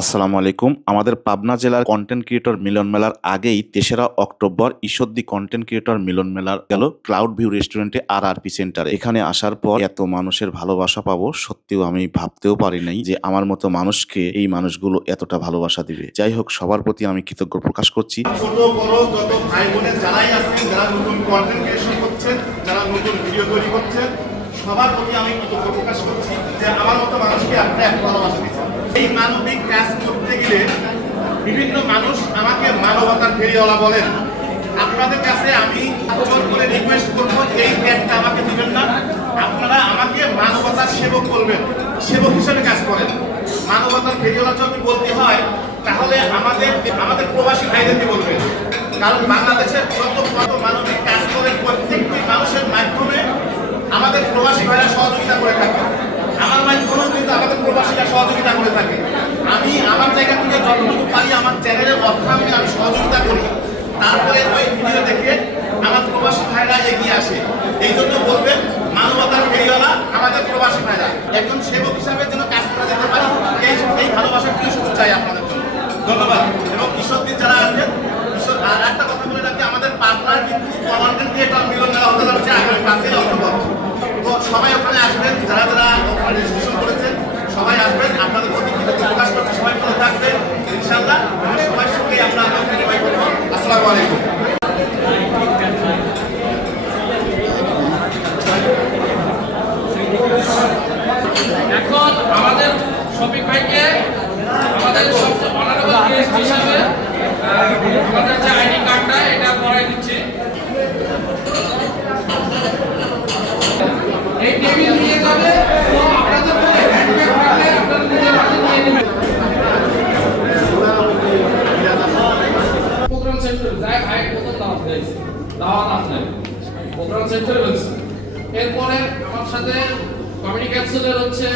আসসালামু আলাইকুম। আমাদের পাবনা জেলার কন্টেন্ট ক্রিয়েটর মিলন মেলার আগেই তেসরা অক্টোবর ঈশ্বরদী কন্টেন্ট ক্রিয়েটর মিলন মেলার গেল ক্লাউড ভিউ রেস্টুরেন্টে আর আরপি সেন্টার এখানে আসার পর এত মানুষের ভালোবাসা পাবো সত্যিও আমি ভাবতেও পারি নাই যে আমার মতো মানুষকে এই মানুষগুলো এতটা ভালোবাসা দিবে। যাই হোক, সবার প্রতি আমি কৃতজ্ঞ প্রকাশ করছি। সবার প্রতি আমি কৃতজ্ঞ প্রকাশ করছি যে আমার মতো মানুষকে এক ভালোবাসা দিচ্ছেন এই মানবিক কাজ করতে গেলে বিভিন্ন মানুষ আমাকে মানবতার ফেরিওয়ালা বলেন। আপনাদের কাছে আমি জোর করে রিকোয়েস্ট করব, এই ট্যাগটা আমাকে দিবেন না। আপনারা আমাকে মানবতার সেবক বলবেন, সেবক হিসেবে কাজ করেন। মানবতার ফেরিওয়ালা যদি বলতে হয়, তাহলে আমাদের আমাদের প্রবাসী ভাইদেরকে বলবেন কারণ বাংলাদেশের যত কত মানবিক কাজ করে প্রত্যেকটি মানুষের মাধ্যমে আমাদের প্রবাসী ভাইরা সহযোগিতা করে থাকে। আমার মাধ্যমেও কিন্তু আমাদের প্রবাসীরা সহযোগিতা করে থাকে আমি আমার জায়গা থেকে যতটুকু পারি আমার চ্যানেলের অর্থায়নে আমি সহযোগিতা করি তারপরে ওই ভিডিও দেখে আমার প্রবাসী ভাইরা এগিয়ে আসে এই জন্য বলবেন মানবতার ফেরিওয়ালা আমাদের প্রবাসী ভাইরা একজন সেবক হিসাবে যেন কাজ করে যেতে পারি, এই এই ভালোবাসা প্রিয় শুধু চাই আপনাদের জন্য। ধন্যবাদ। এবং কিশোরদের যারা আছেন কিশোর আর একটা কথা বলে রাখি, আমাদের পার্টনার কিন্তু কমান্ডেন্ট ক্রিয়েটর মিলন মেলা হতে যাচ্ছে আগামী পাঁচই অক্টোবর। তো সবাই ওখানে আসবেন, যারা যারা ওখানে রেজিস্ট্রেশন করেছেন, সবাই আসবেন, আপনাদের প্রতি কৃতজ্ঞতা প্রকাশ করতে সবাই ভালো থাকবেন ইনশাল্লাহ আমি সবার সঙ্গেই আমরা আমরা আসসালামু আলাইকুম এখন আমাদের শফিক ভাইকে আমাদের সবচেয়ে আমাদের যে আইডি কার্ডটা, এটা পরে দিচ্ছি এই টেবিল নিয়ে যাবে প্রোগ্রাম সেন্টার যায় ভাই, প্রথম দাওয়াত দিয়েছে দাওয়াত আপনার প্রোগ্রাম সেন্টারে বলছে এরপরে আমার সাথে কমিউনি ক্যাপসুলের হচ্ছে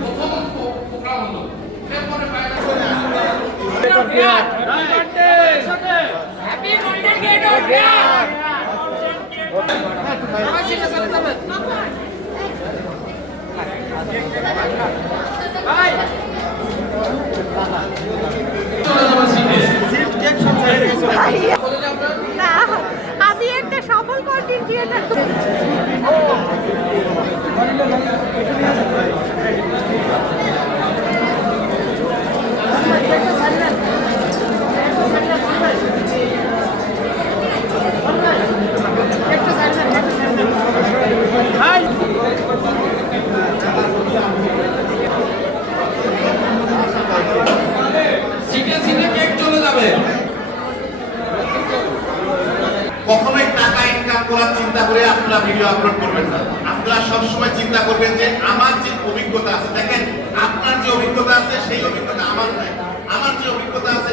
প্রথম প্রোগ্রাম হলো করার চিন্তা করে আপনারা ভিডিও আপলোড করবেন না। আপনারা সবসময় চিন্তা করবেন যে আমার যে অভিজ্ঞতা আছে, দেখেন, আপনার যে অভিজ্ঞতা আছে, সেই অভিজ্ঞতা আমার নাই। আমার যে অভিজ্ঞতা আছে